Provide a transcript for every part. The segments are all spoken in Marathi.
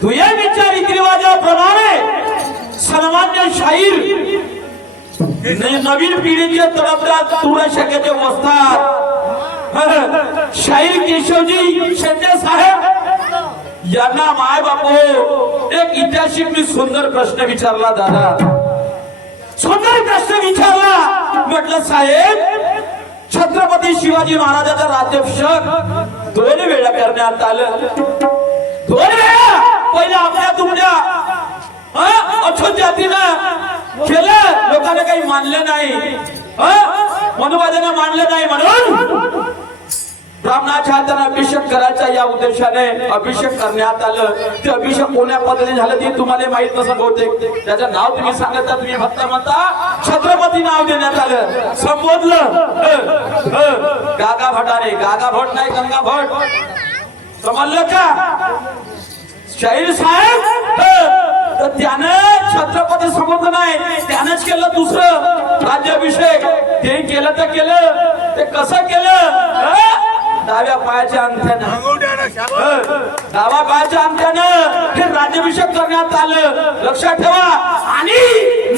दुय्यमीच्या रीतिरिवाजाप्रमाणे सन्मान्य शाहीर नवीन पिढीचे तडफदार तुरा शक्याचे बसतात शाहीर केशवजी शेट्टे साहेब। यांना माय बापू एक ऐतिहासिक मी सुंदर प्रश्न विचारला दादा। सुंदर प्रश्न विचारला म्हटलं साहेब छत्रपती शिवाजी महाराजाचा राज्याभिषेक दोन वेळा करण्यात आलं. दोन वेळा! पहिले आपल्या तुमच्या अछूत जातीनं केलं लोकांना काही मानलं नाही. मनुवादानं मानलं नाही म्हणून ब्राह्मणाच्या हाताने अभिषेक करायचा या उद्देशाने अभिषेक करण्यात आलं. ते अभिषेक कोण्या पद्धतीने झालं ते तुम्हाला माहीत नसं बहुतेक. त्याचं नाव तुम्ही सांगता तुम्ही भक्त म्हणता छत्रपती नाव देण्यात आलं. संबोधलं. गागा भटाने गागा भट नाही गंगा भट. समजलं का? शाहीर साहेब? तर त्यानं छत्रपती समोर नाही त्यानंच केलं दुसरं राज्याभिषेक. ते केलं तर केलं ते कसं केलं? डाव्या पायाच्या अंगठ्यानं. डाव्या पायाच्या अंगठ्यानं हे राज्याभिषेक करण्यात आलं. लक्षात ठेवा. आणि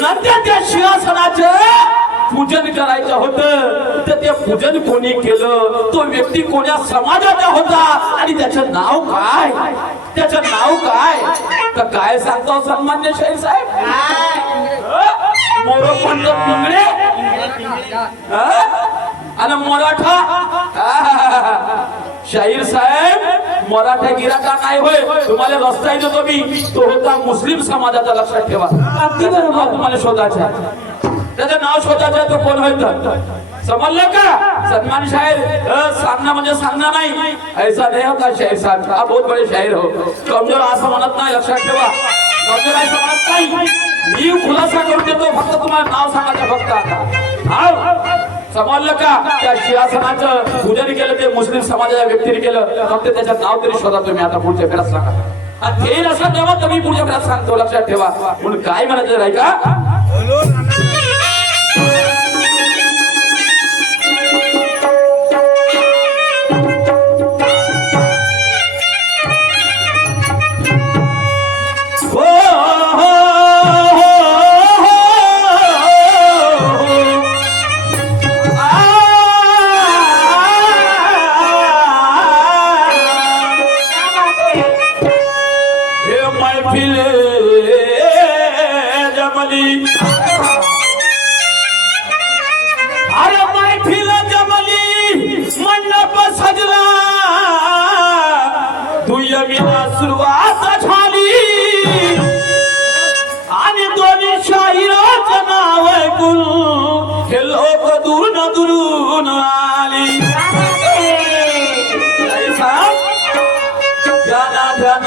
नंतर त्या सिंहासनाचं पूजन करायचं होतं. तर ते पूजन कोणी केलं? तो व्यक्ती कोण्या समाजाचा होता? आणि त्याचं नाव काय? त्याचं नाव काय? तर काय सांगतो सन्मान्य शाहीर साहेब? मोरपंत पिंगळे. आणि मराठा? शाहीर साहेब मराठा गिराका नाही होय. तुम्हाला रस्ता देतो मी. तो होता मुस्लिम समाजाचा लक्षात ठेवा. तुम्हाला शोधायचा. त्याचं नाव शोधायचं तो कोण होतं समजलं का? सन्मान शायर अ, सांगणं म्हणजे सांगणं नाही. ऐसा नाही होता शाहीर साहेब हा बहुत बडे शाहीर हो. कमजोर असं म्हणत नाही लक्षात ठेवा. कमजोर असं म्हणत नाही. मी खुलासा करून देतो फक्त तुम्हाला नाव सांगायचं फक्त आता. समजलं का? त्या शिवासनाचं पूजन केलं ते मुस्लिम समाजाच्या व्यक्तीने केलं. फक्त त्याचं नाव तरी शोधा तुम्ही आता पुढच्या फेरात सांगा. ते नसं तेव्हा तुम्ही पुढच्या फेरात सांगतो लक्षात ठेवा. म्हणून काय म्हणायचं राही का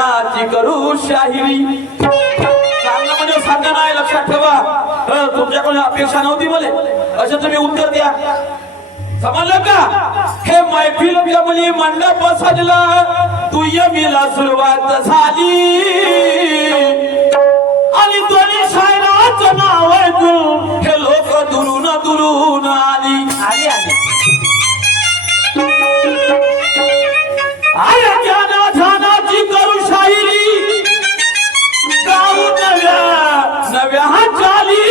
ध्यानाची करू शाहिरी. सांगणं म्हणजे सांगणं नाही लक्षात ठेवा. तुमच्याकडून अपेक्षा नव्हती मला. असं तुम्ही उत्तर द्या. समजलं का? हे मैफिल जमली मंडप सजला. दुय्यमीला सुरुवात झाली. आणि दोन्ही शायराचं नाव ऐकून हे लोक दुरून दुरून आली. आली आली. अरे नव्या चाली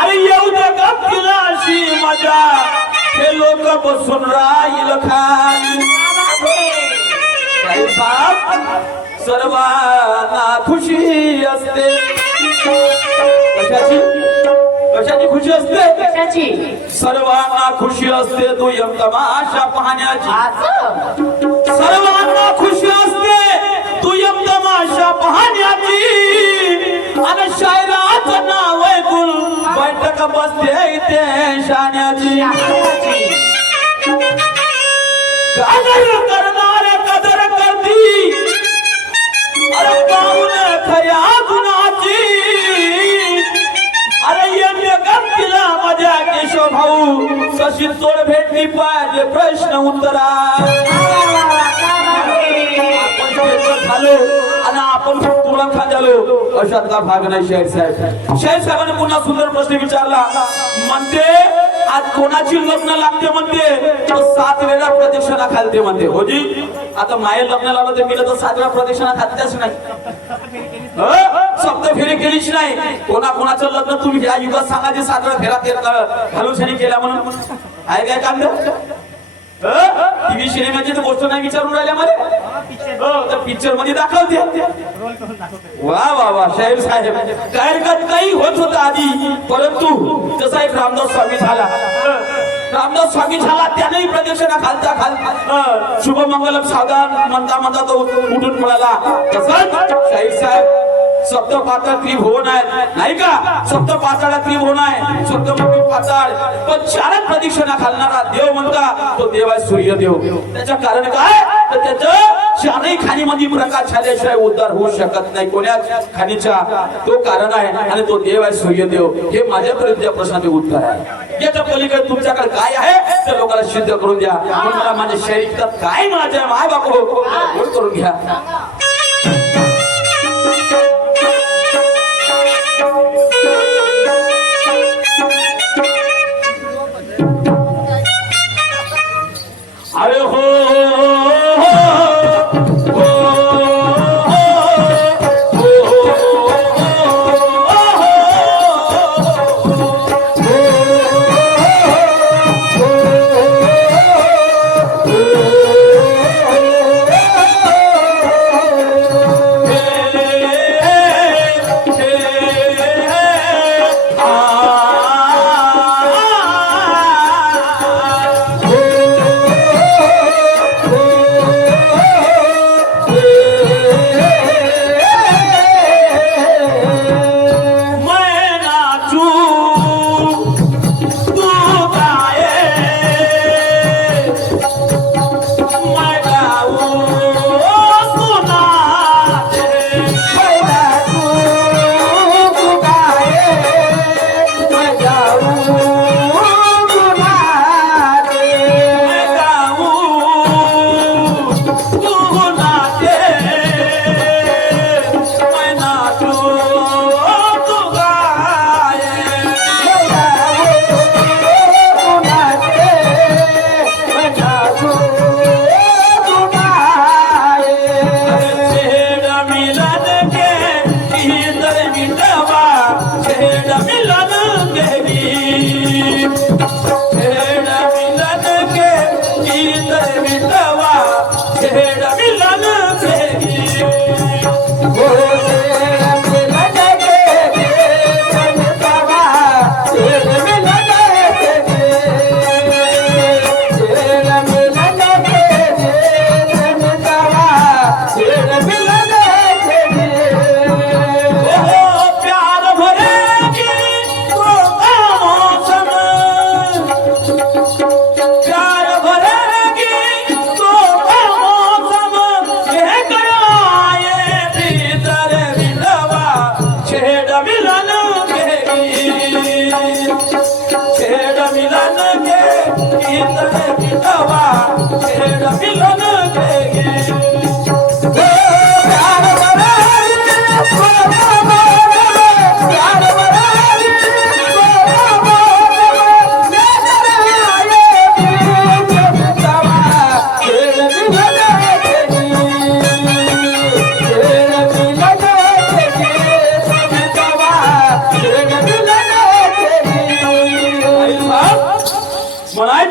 अरे येऊ दे गप्पीला अशी मजा हे लोक बसून राहील खाली साहेब सर्वांना खुशी असते. कशाची? कशाची खुशी असते? कशाची? सर्वांना खुशी असते दुय्यम तमाशा पाहण्याची. सर्वांना खुशी अशा पाहण्याची आणि शायराचं नाव ऐकून बैठक बसते इथे शाण्याची. कदर करणारे कदर करती. अरे पाहून खऱ्या गुणाची. अरे यम्य गप्पीला माझ्या केशव भाऊ. कशी तोड भेटली पाहिजे प्रश्न उत्तरा झालो. आणि आपण तुला तुळंखा झालो अशातला भाग नाही शाहीर साहेब शाहीर साहेबांनी पुन्हा सुंदर प्रश्न विचारला म्हणते आज कोणाची लग्न लागते म्हणते तो सात वेळा प्रदक्षिणा खालते म्हणते होजी आता माये लग्न लावलं ते मी तर सात वेळा प्रदक्षिणा खात्याच नाही सप्त फेरी केलीच नाही कोणा कोणाचं लग्न तुम्ही या युगात सांगायचे सात वेळा फेरा तेरा घालून केल्या म्हणून आहे काय कांद टीव्ही सिनेमाची तर गोष्ट नाही विचारून राहिल्या मध्ये हो तर पिक्चरमध्ये दाखवते. वा वा वा शाहीर साहेब. कार्यक्रम काही होत होत आधी परंतु जसा एक रामदास स्वामी झाला. रामदास स्वामी झाला त्यानेही प्रदक्षिणा खालता खाल शुभमंगलम सावधान म्हणता म्हणता तो उठून पडाला तसंच शाहीर साहेब सप्त पाताळ त्रिभुवन आहेत नाही का? सप्त पाताळा त्रिभुवन आहे. सप्तमुखी पाताळ. पण चारच प्रदक्षिणा घालणारा देव म्हणता तो देव आहे सूर्यदेव. त्याचं कारण काय? तर त्याचं चारही खाणीमध्ये प्रकाश झाल्याशिवाय उद्धार होऊ शकत नाही. कोण्याच खाणीच्या तो कारण आहे आणि तो देव आहे सूर्यदेव. हे माझ्यापर्यंत या प्रश्नाचे उत्तर आहे. याच्या पलीकडे तुमच्याकडे काय आहे? ते लोकांना सिद्ध करून द्या. म्हणून मला माझ्या शरीरात काय माझ्या माय बापू करून घ्या. अरे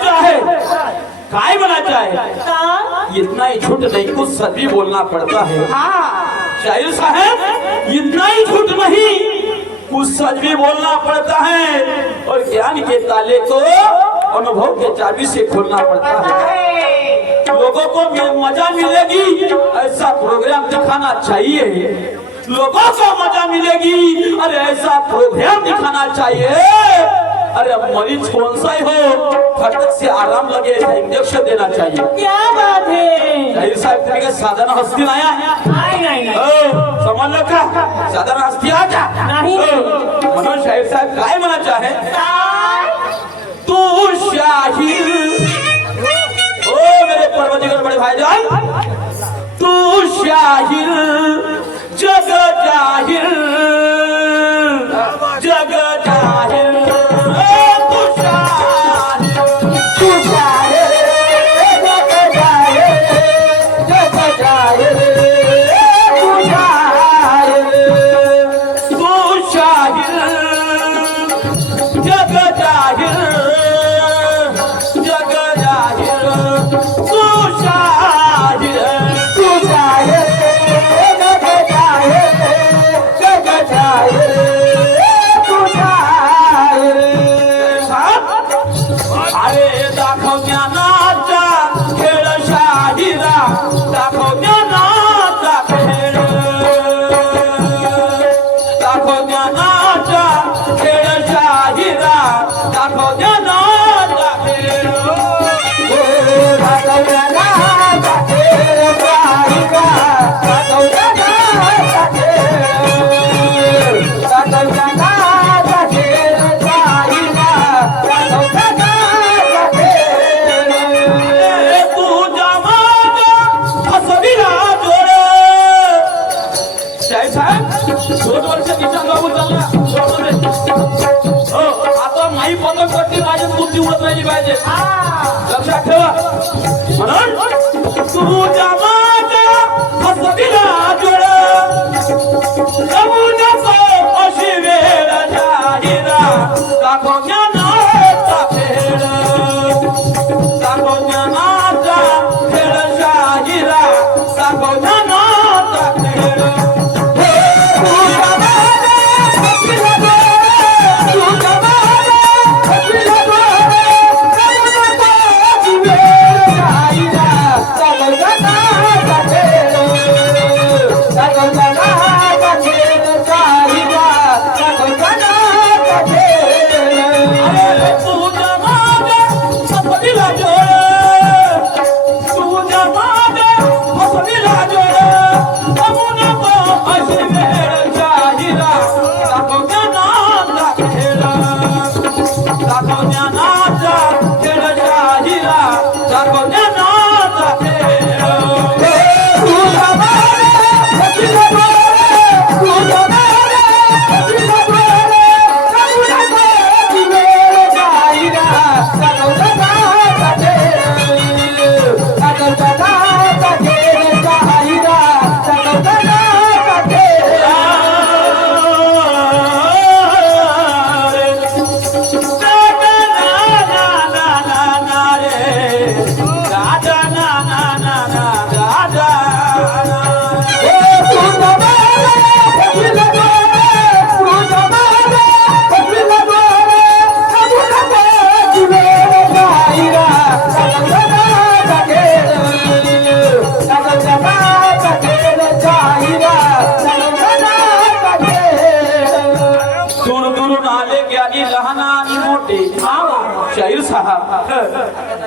आहे काय इतना ही झूठ नहीं कुछ सभी बोलना पड़ता है। शाहिर साहब इतना ही झूठ नहीं कुछ सच भी बोलना पड़ता है। और ज्ञान के ताले को अनुभव के चाबी से खोलना पड़ता है। लोगों को मज़ा मिलेगी ऐसा प्रोग्राम दिखाना चाहिए। लोगों को मज़ा मिलेगी अरे ऐसा प्रोग्राम दिखाना चाहिए। अरे मरीज कौन सा ही हो फटक से आराम लगे ऐसा इंजेक्शन देना चाहिए। क्या बात है? साहेब तुम्ही काय साधारण हस्ती आहे? नाही नाही नाही. हो, समजलं का? साधारण हस्ती आहे का? नाही. हो, म्हणून शाहीर साहेब काय म्हणायचे आहे? काय? तू शाहीर ओ मेरे पर्वतीगढ़ बड़े भाईजान तू शाहीर जग जाहिर. म्हणून तुझ्या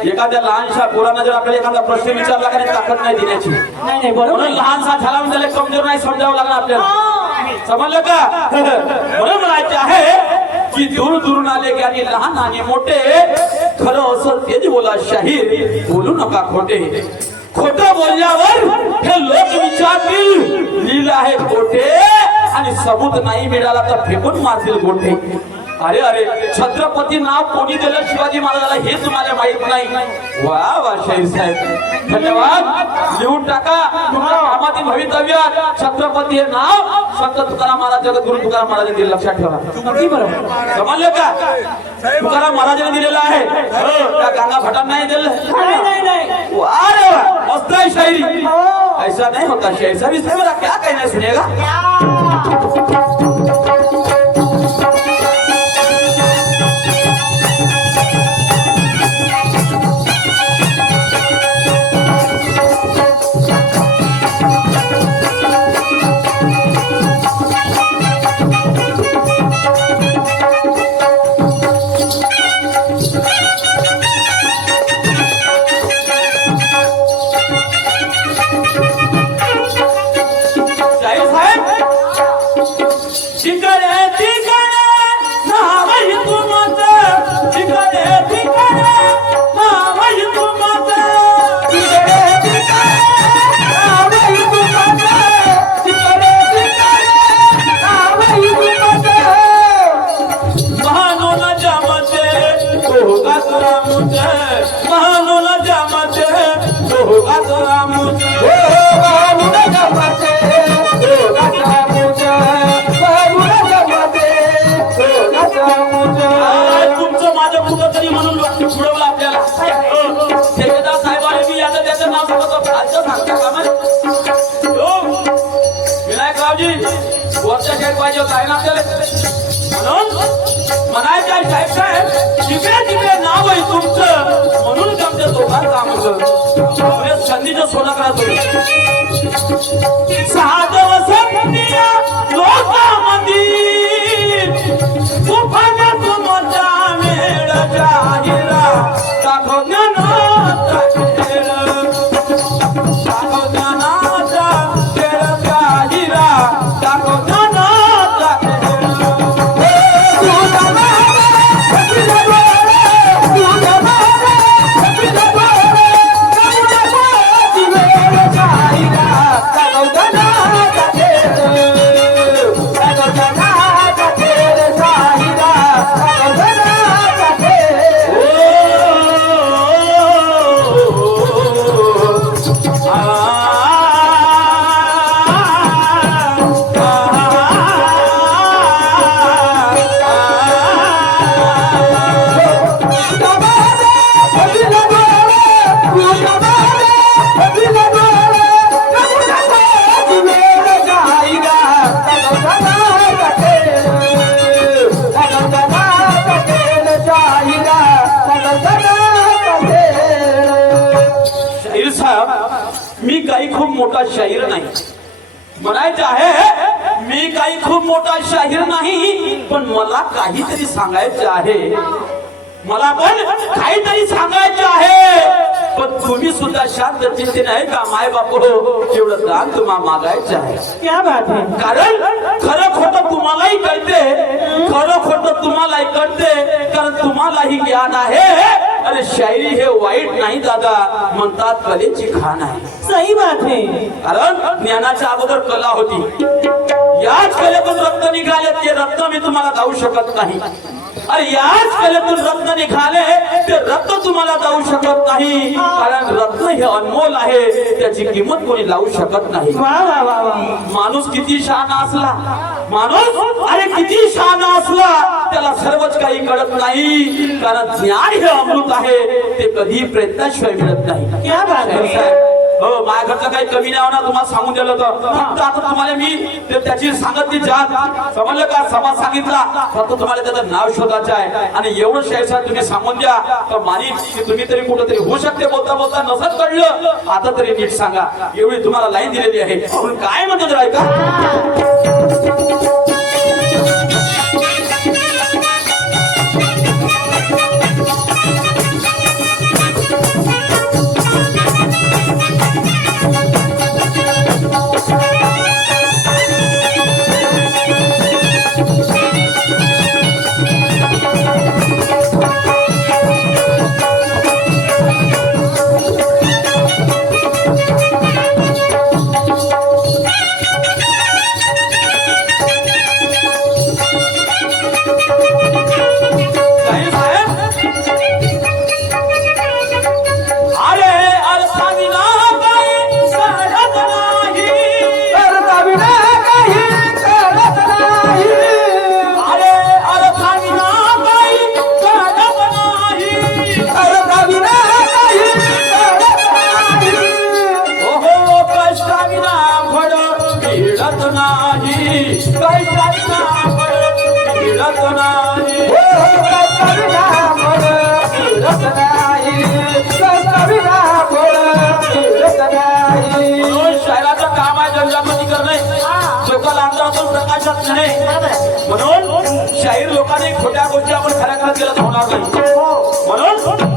एखाद्या लहानशा पोरांना जर आपल्याला एखादा प्रश्न विचारला का ताकद नाही देण्याची नाही नाही बरोबर. म्हणून लहानसा झाला म्हणजे कमजोर नाही समजावं लागणार आपल्याला. समजलं का? म्हणून म्हणायचे आहे की दूर दूरून आले ज्ञानी लहान आणि मोठे खरं असं तेच बोला शाहीर बोलू नका खोटे. खोट बोलल्यावर हे लोक विचारतील लिहिलं आहे खोटे आणि सबूत नाही मिळाला तर फेकून मारतील गोठे अरे अरे छत्रपती नाव कोणी दिलं शिवाजी महाराजाला? हे तुम्हाला माहीत नाही. वा वा शाहीर साहेब. धन्यवाद. लिहून टाका. तुमच्या कामातील भवितव्य. छत्रपती हे नाव संत तुकाराम महाराज जगद्गुरु तुकाराम महाराजांनी दिलं. लक्षात ठेवा. अगदी बरोबर. समजलं का? तुकाराम महाराजांनी दिलेलं आहे. हो, त्या गंगा भटांना नाही दिलं नाही नाही नाही. वा रे वा. मस्त आहे शायरी ऐसा नहीं होता शायरी सभी से मेरा क्या कहना सुनेगा? 아 म्हणायचं आहे मी काही खूप मोठा शाहीर नाही पण मला काहीतरी सांगायचं आहे. मला पण काहीतरी सांगायचं आहे. पण तुम्ही सुद्धा शांत चिंते नाही का माय बाप? एवढं दान तुम्हाला मागायचं आहे. क्या बात कारण खरं खोटं तुम्हालाही कळते खरं खोटं तुम्हालाही कळते कारण तुम्हालाही ज्ञान आहे. अरे शायरी हे वाईट नाही दादा. म्हणतात कलेची खाण आहे. सही बात है कारण ज्ञानाच्या अगोदर कला होती. याच कलेतून रत्न निघाले ते रत्न मी तुम्हाला जाऊ शकत नाही. अरे याच कलेतून रत्न निघाले ते रत्न तुम्हाला जाऊ शकत नाही. कारण रत्न हे अनमोल आहे त्याची किंमत कोणी लावू शकत नाही. माणूस किती शहाणा असला माणूस अरे किती शहाणा असला त्याला सर्वच काही कळत नाही. कारण ज्ञान हे अमृत आहे ते कधी प्रयत्नाशिवाय मिळत नाही. क्या बात साहेब, है हो माझ्याकडचं काही कमी नाही होणार तुम्हाला सांगून दिलं होतं. फक्त आता तुम्हाला मी ते त्याची सांगत जात. समजलं का? समाज सांगितला. फक्त तुम्हाला त्याचं नाव शोधायचं आहे. आणि एवढं शाहीर तुम्ही सांगून द्या. तर मानिन की तुम्ही तरी कुठंतरी होऊ शकते बोलता बोलता नसत कळलं. आता तरी नीट सांगा. एवढी तुम्हाला लाईन दिलेली आहे. म्हणून काय म्हणतो जरा ऐका अंतरातून नाही. म्हणून शाहीर लोकांनी खोट्या गोष्टी आपण खऱ्या करत गेलं तर होणार नाही. म्हणून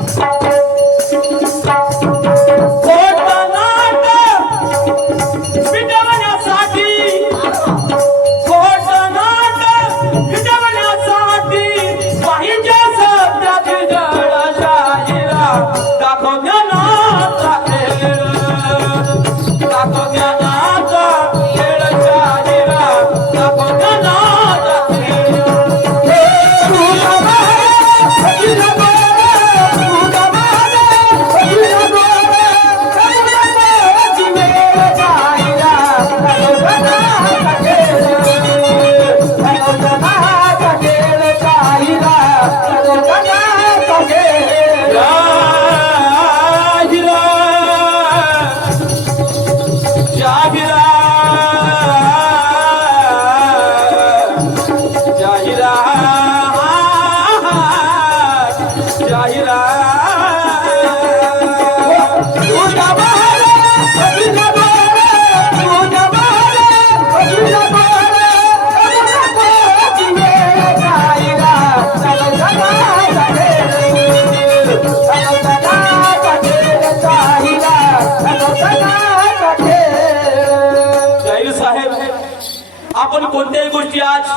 आपण कोणत्याही गोष्टी आज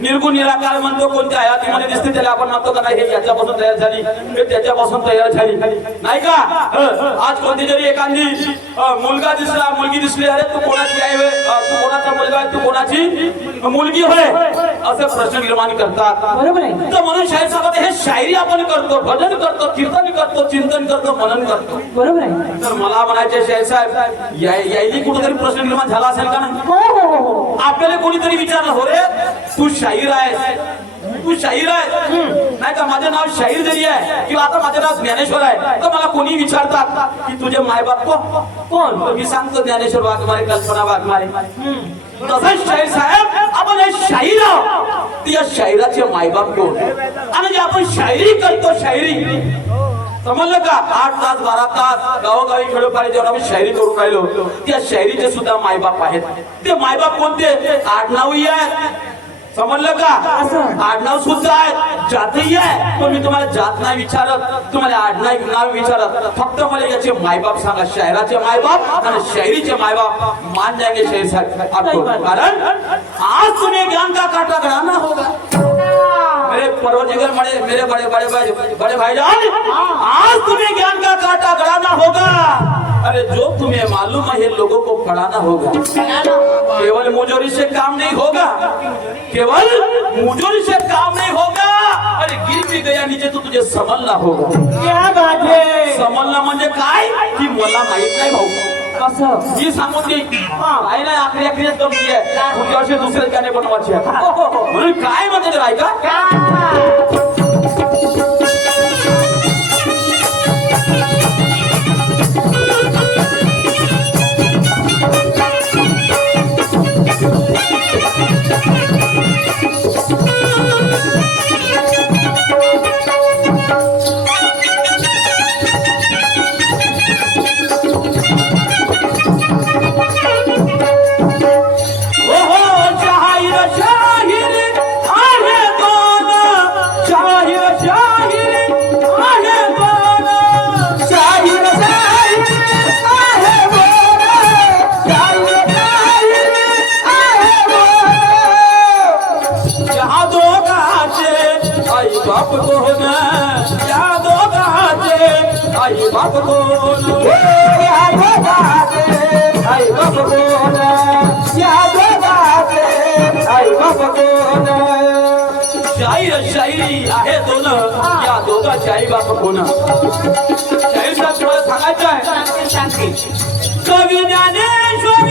निर्गुण निराकार म्हणतो कोणत्या हयातीमध्ये दिसते त्याला आपण म्हणतो का नाही हे याच्यापासून तयार झाली. हे त्याच्यापासून तयार झाली. नाही का? आज कोणती जरी एखादी मुलगा दिसला मुलगी दिसली अरे तू कोणाची आहे तू कोणाचा मुलगा आहे तू कोणाची मुलगी होय? असे प्रश्न निर्माण करतात. बरोबर आहे. तर म्हणून शाहीर साहेब हे शायरी आपण करतो भजन करतो कीर्तन करतो चिंतन करतो मनन करतो. बरोबर आहे. तर मला म्हणायचे शाहीर साहेब यायली कुठेतरी प्रश्न निर्माण झाला असेल का नाही? हो हो हो हो. आपल्याला कोणीतरी विचारलं हो रे तू शाहीर आहेस. तू शाहीर आहे नाही का माझं नाव शाहीर जरी आहे किंवा आता माझं नाव ज्ञानेश्वर आहे तर मला कोणी विचारतात की तुझे मायबाप कोण? कोण? मी सांगतो ज्ञानेश्वर वाघमारे कल्पना वाघमारे. तसंच शाहीर साहेब आपण हे शाहीर आहोत. या शाहिराचे मायबाप कोण? आणि जे आपण शायरी करतो शायरी समजलं का? आठ तास बारा तास गावोगावी खेडोपाडी जेव्हा आम्ही शायरी करून राहिलो. त्या शायरीचे सुद्धा मायबाप आहेत. ते मायबाप कोणते? आडनावही आहेत. समजलं का? आडनाव सुद्धा आहे जातही आहे पण मी तुम्हाला जात नाही विचारत. तुम्हाला आडनाव नाव विचारत. फक्त मला याचे मायबाप सांगा. शहराचे मायबाप आणि शहरीचे मायबाप. मान जाएंगे शहर साहेब. कारण आज तुम्हें ज्ञान का काटा गड़ाना होगा. मेरे परवजिगर बड़े मेरे बड़े बड़े बड़े बड़े भाईजान आज तुम्हें ज्ञान का काटा गड़ाना होगा। अरे जो तुम्हें मालूम है लोगों को पढ़ाना होगा। केवल मुजोरी से काम नहीं होगा। केवल मुजोरी से काम नहीं होगा। अरे गिर भी गया नीचे तो तुझे समजना होगा। क्या बात है? समजणं म्हणजे काय? की मला माहीत नाही भाऊ। कसं ही सांगून दे. काय नाही आखरी आखरी गमती आहे पुढच्या वर्षी दुसरे गाणे बनवायचे आहे. म्हणून काय म्हणते ऐका ओहो शाहीर शायरी आहे दोन. या दोघाचे आई बाप कोण? शाहीर साहेब तुम्हाला सांगायचं आहे? कवी ज्ञानेश्वर